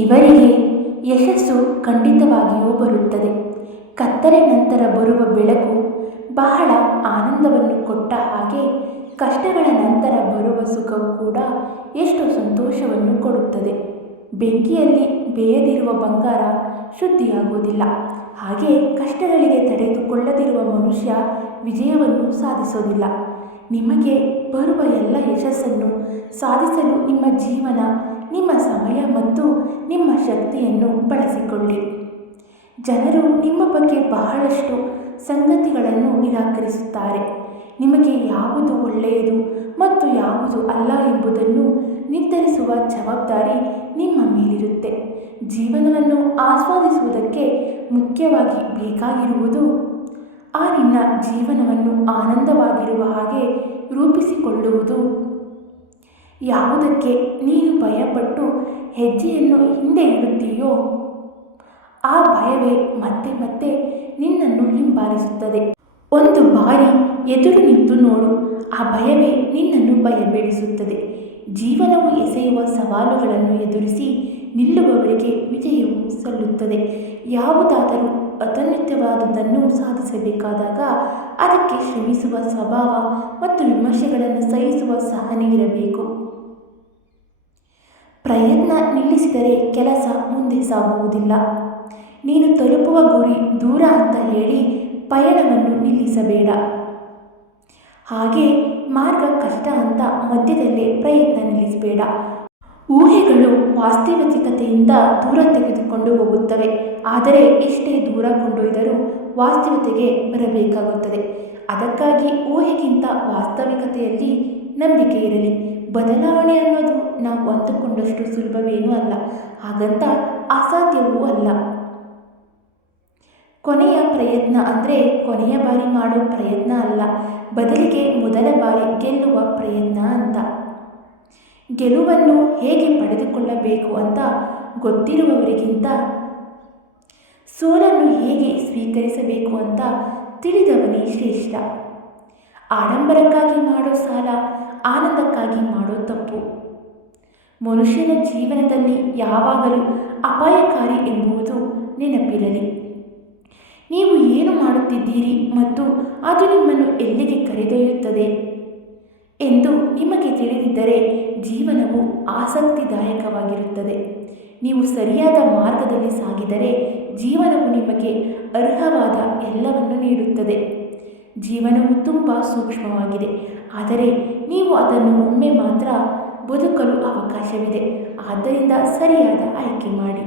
ಇವರಿಗೆ ಯಶಸ್ಸು ಖಂಡಿತವಾಗಿಯೂ ಬರುತ್ತದೆ. ಕತ್ತಲೆ ನಂತರ ಬರುವ ಬೆಳಕು ಬಹಳ ಆನಂದವನ್ನು ಕೊಟ್ಟ ಹಾಗೆ ಕಷ್ಟಗಳ ನಂತರ ಬರುವ ಸುಖವು ಕೂಡ ಎಷ್ಟು ಸಂತೋಷವನ್ನು ಕೊಡುತ್ತದೆ. ಬೆಂಕಿಯಲ್ಲಿ ಬೇಯದಿರುವ ಬಂಗಾರ ಶುದ್ಧಿಯಾಗುವುದಿಲ್ಲ. ಹಾಗೆ ಕಷ್ಟಗಳಿಗೆ ತಡೆದುಕೊಳ್ಳದಿರುವ ಮನುಷ್ಯ ವಿಜಯವನ್ನು ಸಾಧಿಸೋದಿಲ್ಲ. ನಿಮಗೆ ಬರುವ ಎಲ್ಲ ಯಶಸ್ಸನ್ನು ಸಾಧಿಸಲು ನಿಮ್ಮ ಜೀವನ, ನಿಮ್ಮ ಸಮಯ ಮತ್ತು ನಿಮ್ಮ ಶಕ್ತಿಯನ್ನು ಬಳಸಿಕೊಳ್ಳಿ. ಜನರು ನಿಮ್ಮ ಬಗ್ಗೆ ಬಹಳಷ್ಟು ಸಂಗತಿಗಳನ್ನು ನಿರಾಕರಿಸುತ್ತಾರೆ. ನಿಮಗೆ ಯಾವುದು ಒಳ್ಳೆಯದು ಮತ್ತು ಯಾವುದು ಅಲ್ಲ ಎಂಬುದನ್ನು ನಿರ್ಧರಿಸುವ ಜವಾಬ್ದಾರಿ ನಿಮ್ಮ ಮೇಲಿರುತ್ತೆ. ಜೀವನವನ್ನು ಆಸ್ವಾದಿಸುವುದಕ್ಕೆ ಮುಖ್ಯವಾಗಿ ಬೇಕಾಗಿರುವುದು ಆ ನಿನ್ನ ಜೀವನವನ್ನು ಆನಂದವಾಗಿರುವ ಹಾಗೆ ರೂಪಿಸಿಕೊಳ್ಳುವುದು. ಯಾವುದಕ್ಕೆ ನೀನು ಭಯಪಟ್ಟು ಹೆಜ್ಜೆಯನ್ನು ಹಿಂದೆ ಇಡುತ್ತೀಯೋ ಆ ಭಯವೇ ಮತ್ತೆ ಮತ್ತೆ ನಿನ್ನನ್ನು ಹಿಂಬಾಲಿಸುತ್ತದೆ. ಒಂದು ಬಾರಿ ಎದುರು ನಿಂತು ನೋಡು, ಆ ಭಯವೇ ನಿನ್ನನ್ನು ಭಯಬೀಳಿಸುತ್ತದೆ. ಜೀವನವು ಎಸೆಯುವ ಸವಾಲುಗಳನ್ನು ಎದುರಿಸಿ ನಿಲ್ಲುವವರಿಗೆ ವಿಜಯವು ಸಲ್ಲುತ್ತದೆ. ಯಾವುದಾದರೂ ಅತ್ಯುನ್ನತವಾದುದನ್ನು ಸಾಧಿಸಬೇಕಾದಾಗ ಅದಕ್ಕೆ ಶ್ರಮಿಸುವ ಸ್ವಭಾವ ಮತ್ತು ವಿಮರ್ಶೆಗಳನ್ನು ಸಹಿಸುವ ಸಹನೆ ಇರಬೇಕು. ಪ್ರಯತ್ನ ನಿಲ್ಲಿಸಿದರೆ ಕೆಲಸ ಮುಂದೆ ಸಾಗುವುದಿಲ್ಲ. ನೀನು ತಲುಪುವ ಗುರಿ ದೂರ ಅಂತ ಹೇಳಿ ಪಯಣವನ್ನು ನಿಲ್ಲಿಸಬೇಡ. ಹಾಗೆ ಮಾರ್ಗ ಕಷ್ಟ ಅಂತ ಮಧ್ಯದಲ್ಲೇ ಪ್ರಯತ್ನ ನಿಲ್ಲಿಸಬೇಡ. ಊಹೆಗಳು ವಾಸ್ತವಿಕತೆಯಿಂದ ದೂರ ತೆಗೆದುಕೊಂಡು ಹೋಗುತ್ತವೆ. ಆದರೆ ಎಷ್ಟೇ ದೂರ ಕೊಂಡೊಯ್ದರೂ ವಾಸ್ತವಿಕತೆಗೆ ಬರಬೇಕಾಗುತ್ತದೆ. ಅದಕ್ಕಾಗಿ ಊಹೆಗಿಂತ ವಾಸ್ತವಿಕತೆಯಲ್ಲಿ ನಂಬಿಕೆ ಇರಲಿ. ಬದಲಾವಣೆ ಅನ್ನೋದು ನಾವು ಅಂದುಕೊಂಡಷ್ಟು ಸುಲಭವೇನೂ ಅಲ್ಲ, ಹಾಗಂತ ಅಸಾಧ್ಯವೂ ಅಲ್ಲ. ಕೊನೆಯ ಪ್ರಯತ್ನ ಅಂದರೆ ಕೊನೆಯ ಬಾರಿ ಮಾಡೋ ಪ್ರಯತ್ನ ಅಲ್ಲ, ಬದಲಿಗೆ ಮೊದಲ ಬಾರಿ ಗೆಲ್ಲುವ ಪ್ರಯತ್ನ ಅಂತ. ಗೆಲುವನ್ನು ಹೇಗೆ ಪಡೆದುಕೊಳ್ಳಬೇಕು ಅಂತ ಗೊತ್ತಿರುವವರಿಗಿಂತ ಸೋಲನ್ನು ಹೇಗೆ ಸ್ವೀಕರಿಸಬೇಕು ಅಂತ ತಿಳಿದವನೇ ಶ್ರೇಷ್ಠ. ಆಡಂಬರಕ್ಕಾಗಿ ಮಾಡೋ ಸಾಲ ಆನಂದಕ್ಕಾಗಿ ಮಾಡೋ ತಪ್ಪು. ಮನುಷ್ಯನ ಜೀವನದಲ್ಲಿ ಯಾವಾಗಲೂ ಅಪಾಯಕಾರಿ ಎಂಬುದು ನೆನಪಿರಲಿ. ನೀವು ಏನು ಮಾಡುತ್ತಿದ್ದೀರಿ ಮತ್ತು ಅದು ನಿಮ್ಮನ್ನು ಎಲ್ಲಿಗೆ ಕರೆದೊಯ್ಯುತ್ತದೆ ಎಂದು ನಿಮಗೆ ತಿಳಿದಿದ್ದರೆ ಜೀವನವು ಆಸಕ್ತಿದಾಯಕವಾಗಿರುತ್ತದೆ. ನೀವು ಸರಿಯಾದ ಮಾರ್ಗದಲ್ಲಿ ಸಾಗಿದರೆ ಜೀವನವು ನಿಮಗೆ ಅರ್ಹವಾದ ಎಲ್ಲವನ್ನು ನೀಡುತ್ತದೆ. ಜೀವನವು ತುಂಬ ಸೂಕ್ಷ್ಮವಾಗಿದೆ, ಆದರೆ ನೀವು ಅದನ್ನು ಒಮ್ಮೆ ಮಾತ್ರ ಬದುಕಲು ಅವಕಾಶವಿದೆ. ಆದ್ದರಿಂದ ಸರಿಯಾದ ಆಯ್ಕೆ ಮಾಡಿ.